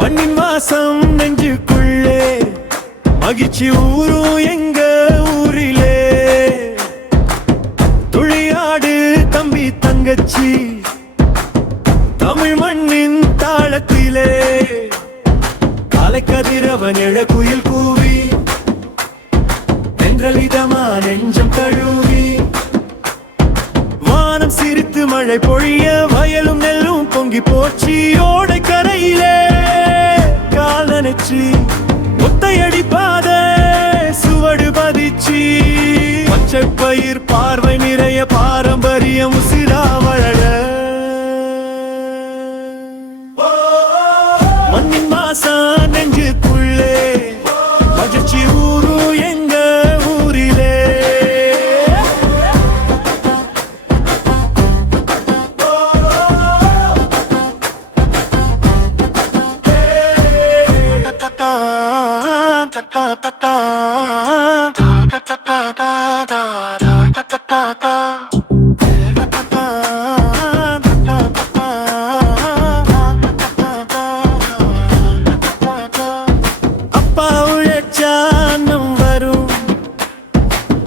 மண்ணின் வாசம் நெஞ்சுக்குள்ளே மகிழ்ச்சி ஊரும் எங்க ஊரிலே. துளியாடு தம்பி தங்கச்சி அலைக்கதிரவன் எழக்குயில் கூவி. தென்றலிதமா நெஞ்சம் கழுவி வானம் சிரித்து மழை பொழிய வயலும் நெல்லும் பொங்கி போச்சி ஓடை கரையிலே கால் நனைச்சு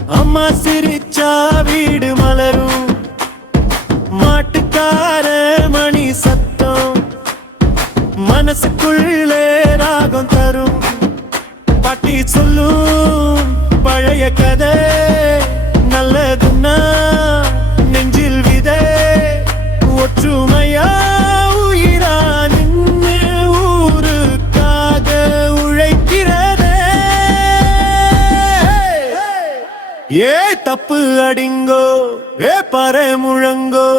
அம்மா சிரிச்சா வீடு மலரும். மாட்டுக்கார மணி சத்தம். மனசுக்குள்ளே ராகம் தரும். பாட்டி சொல்லும் பழைய கதை நல்லதுன்னா நெஞ்சில் விதை. ஒற்றுமையா உயிரா நின்று ஊருக்காக உழைக்கிறதே. ஏ தப்பு அடிங்கோ ஏ பறை முழங்கோ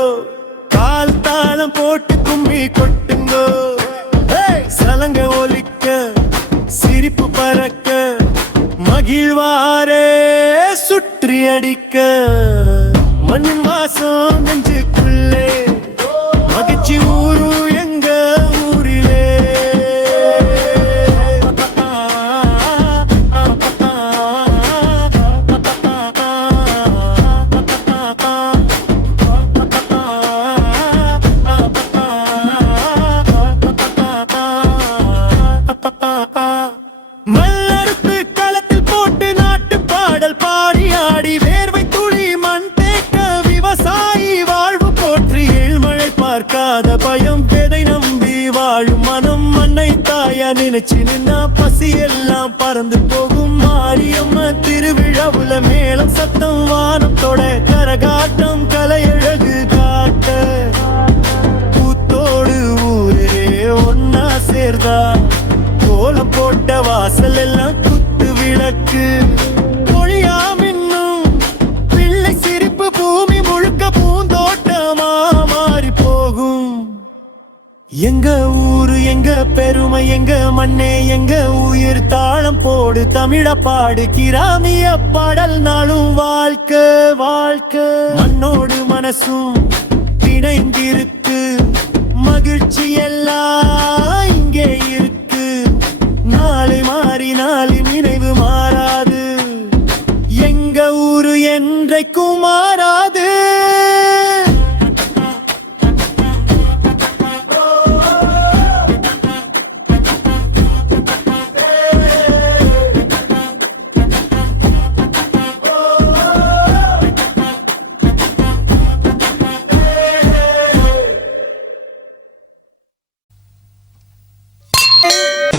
கால் தாளம் போட்டு கும்மி கொட்டுங்கோ. சலங்க ஒலிக்க சிரிப்பு பறக்க மகிழ்வாரே சுற்றி அடிக்க மண்ணின் வாசம் நெஞ்சு வாழும் மண்ணை தாயா நினைச்சு நின்னா பசி எல்லாம் பறந்து போகும். மாரியம்ம திருவிழாவுல மேளம் சத்தம் வானத்தோட கரகாட்டம் கலையழகு காட்ட. கூத்தோடு ஊரே ஒன்னா சேர்ந்தா கோலம் போட்ட வாசல் எல்லாம் குத்து விளக்கு. எங்க எங்க பெருமை எங்க மண்ணே எங்க உயிர் தாளம் போடு. தமிழ பாடு கிராமிய பாடல் நாளும் வாழ்க்கை வாழ்க்கை. மண்ணோடு மனசும் Thank